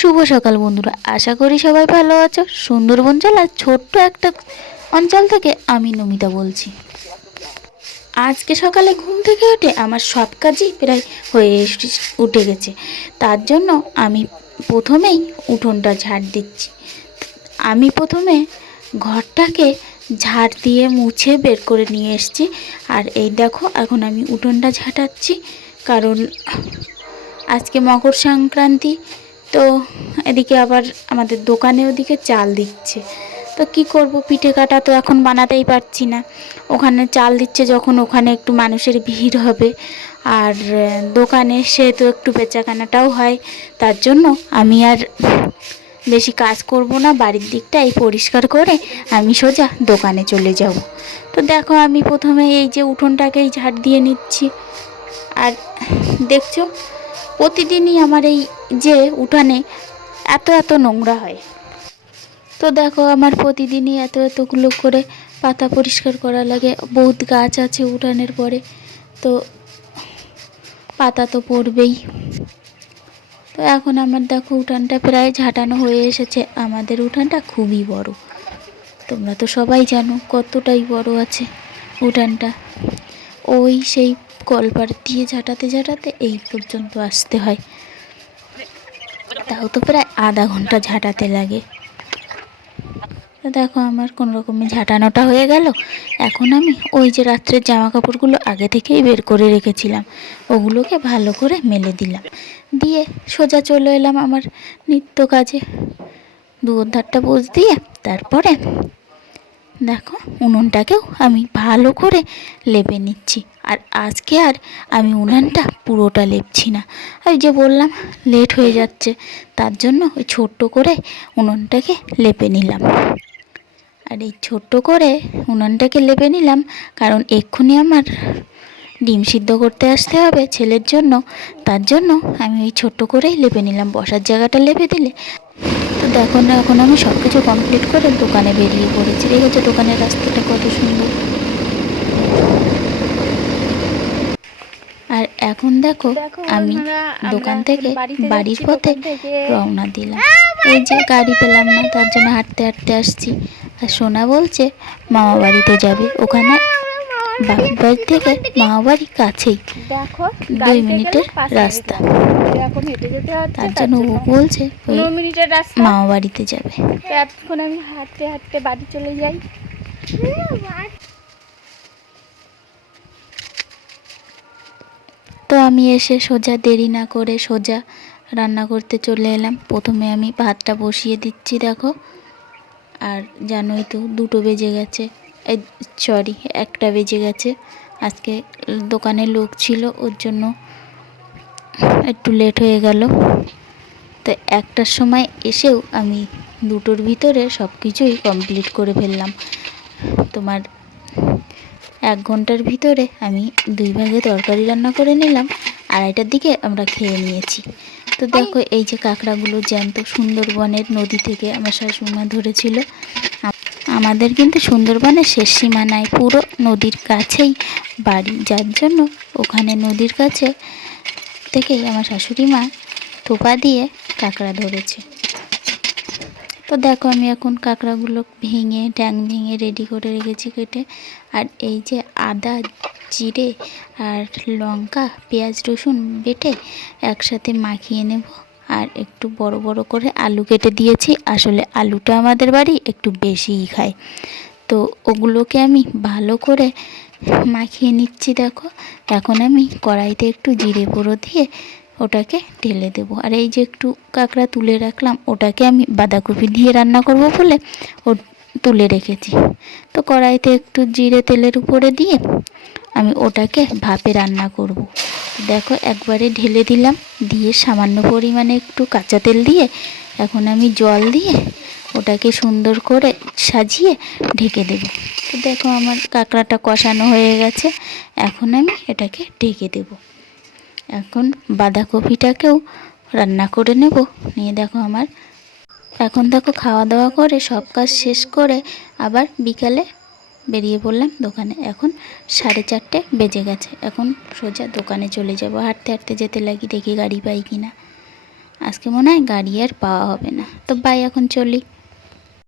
শুভ সকাল বন্ধুরা। আশা করি সবাই ভালো আছো। সুন্দরবন জেলার ছোট্ট একটা অঞ্চল থেকে আমি নমিতা বলছি। আজকে সকালে ঘুম থেকে উঠে আমার সব কাজই প্রায় হয়ে উঠে গেছে। তার জন্য আমি প্রথমেই উঠোনটা ঝাড় দিচ্ছি। আমি প্রথমে ঘরটাকে ঝাড় দিয়ে মুছে বের করে নিয়ে এসেছি। আর এই দেখো, এখন আমি উঠোনটা ঝাঁটাচ্ছি। কারণ আজকে মকর সংক্রান্তি তো এদিকে আবার আমাদের দোকানে ওদিকে চাল দিচ্ছে। তো কি করব? পিঠে কাটা তো এখন বানাতেই পারছি না। ওখানে চাল দিচ্ছে যখন ওখানে একটু মানুষের ভিড় হবে। আর দোকানে সে তো একটু বেচাকেনাটাও হয়। তার জন্য আমি আর বেশি কাজ করব না। বাড়ির দিকটা এই পরিষ্কার করে আমি সোজা দোকানে চলে যাব। তো দেখো আমি প্রথমে এই যে উঠোনটাকেই ঝাড় দিয়ে নিচ্ছি। আর দেখছ? প্রতিদিনই আমার এই যে উঠানে এত এত নোংরা হয়। তো দেখো আমার প্রতিদিনই এত, এতগুলো করে পাতা পরিষ্কার করা লাগে। বহুত গাছ আছে উঠানের পরে। তো পাতা তো পড়বেই। তো এখন আমার দেখো উঠানটা প্রায় ঝাঁটানো হয়ে এসেছে। আমাদের উঠানটা খুবই বড়। তোমরা তো সবাই জানো কতটাই বড় আছে উঠানটা। ওই সেই কলপার দিয়ে ঝাঁটাতে ঝাঁটাতে এই পর্যন্ত আসতে হয়। তাও তো প্রায় আধা ঘণ্টা ঝাঁটাতে লাগে। তো দেখো আমার কোনো রকমে ঝাঁটানোটা হয়ে গেল। এখন আমি ওই যে রাত্রের জামা কাপড়গুলো আগে থেকেই বের করে রেখেছিলাম, ওগুলোকে ভালো করে মেলে দিলাম। দিয়ে সোজা চলে এলাম আমার নিত্য কাজে। দুধারটা পোজ দিয়ে তারপরে দেখো, উনুনটাকেও আমি ভালো করে লেপে নিচ্ছি। আর আজকে আর আমি উনানটা পুরোটা লেপছি না। ওই যে বললাম, লেট হয়ে যাচ্ছে, তার জন্য ওই ছোট্ট করে উনুনটাকে লেপে নিলাম। আর এই ছোট্ট করে উনানটাকে লেপে নিলাম, কারণ এক্ষুনি আমার ডিম সিদ্ধ করতে আসতে হবে ছেলের জন্য, তার জন্য আমি ওই ছোট্ট করেই লেপে নিলাম। বসার জায়গাটা লেপে দিলে তো দেখো না এখন আমি সব কিছু কমপ্লিট করে দোকানে বেরিয়ে পড়েছি। দেখেছ দোকানের রাস্তাটা কত সুন্দর। আর এখন দেখো আমি দোকান থেকে বাড়ির পথে রওনা দিলাম। এই যে গাড়ি পেলাম না তার জন্য হাঁটতে হাঁটতে আসছি। আর সোনা বলছে মামা বাড়িতে যাবে। ওখানে বাড়ি থেকে মামা বাড়ি কাছেই দেখো দুই মিনিটের রাস্তা। এখন তার জন্য ও বলছে মামা বাড়িতে যাবে। তো আমি হাঁটতে হাঁটতে বাড়ি চলে যাই। তো আমি এসে সোজা দেরি না করে সোজা রান্না করতে চলে এলাম। প্রথমে আমি ভাতটা বসিয়ে দিচ্ছি দেখো। আর জানোই তো দুটো বেজে গেছে। সরি একটা বেজে গেছে। আজকে দোকানে লোক ছিল, ওর জন্য একটু লেট হয়ে গেল। তো একটার সময় এসেও আমি দুটোর ভিতরে সব কিছুই কমপ্লিট করে ফেললাম। তোমার এক ঘণ্টার ভিতরে আমি দুই ভাগে তরকারি রান্না করে নিলাম, আড়াইটার দিকে আমরা খেয়ে নিয়েছি। তো দেখো, এই যে কাঁকড়াগুলো জ্যান্ত সুন্দরবনের নদী থেকে আমার শাশুড়িমা ধরেছিল। আমাদের কিন্তু সুন্দরবনের শেষ সীমানায় পুরো নদীর কাছেই বাড়ি। যার জন্য ওখানে নদীর কাছে থেকেই আমার শাশুড়ি মা থোপা দিয়ে কাঁকড়া ধরেছে। তো দেখো আমি এখন কাঁকড়াগুলো ভেঙে, ট্যাং ভেঙে রেডি করে রেখেছি কেটে। আর এই যে আদা, জিরে আর লঙ্কা, পেঁয়াজ, রসুন বেটে একসাথে মাখিয়ে নেব। আর একটু বড় বড় করে আলু কেটে দিয়েছি। আসলে আলুটা আমাদের বাড়ি একটু বেশিই খায়। তো ওগুলোকে আমি ভালো করে মাখিয়ে নিচ্ছি, দেখো। এখন আমি কড়াইতে একটু জিরে গুঁড়ো দিয়ে ওটাকে ঢেলে দেবো। আর এই যে একটু কাঁকড়া তুলে রাখলাম, ওটাকে আমি বাঁধাকপি দিয়ে রান্না করব বলে ও তুলে রেখেছি। তো কড়াইতে একটু জিরে তেলের উপরে দিয়ে আমি ওটাকে ভাপে রান্না করব। দেখো, একবারে ঢেলে দিলাম। দিয়ে সামান্য পরিমাণে একটু কাঁচা তেল দিয়ে এখন আমি জল দিয়ে ওটাকে সুন্দর করে সাজিয়ে ঢেকে দেব। তো দেখো, আমার কাঁকড়াটা কষানো হয়ে গেছে। এখন আমি এটাকে ঢেকে দেবো। এখন বাঁধাকপিটাকেও রান্না করে নেব। নিয়ে দেখো আমার। এখন দেখো খাওয়া দাওয়া করে সব কাজ শেষ করে আবার বিকালে বেরিয়ে পড়লাম দোকানে। এখন সাড়ে চারটে বেজে গেছে। এখন সোজা দোকানে চলে যাব। হাঁটতে হাঁটতে যেতে লাগি, দেখি গাড়ি পাই কি না আজকে মনে হয় গাড়ি আর পাওয়া হবে না। তো বাই, এখন চলি।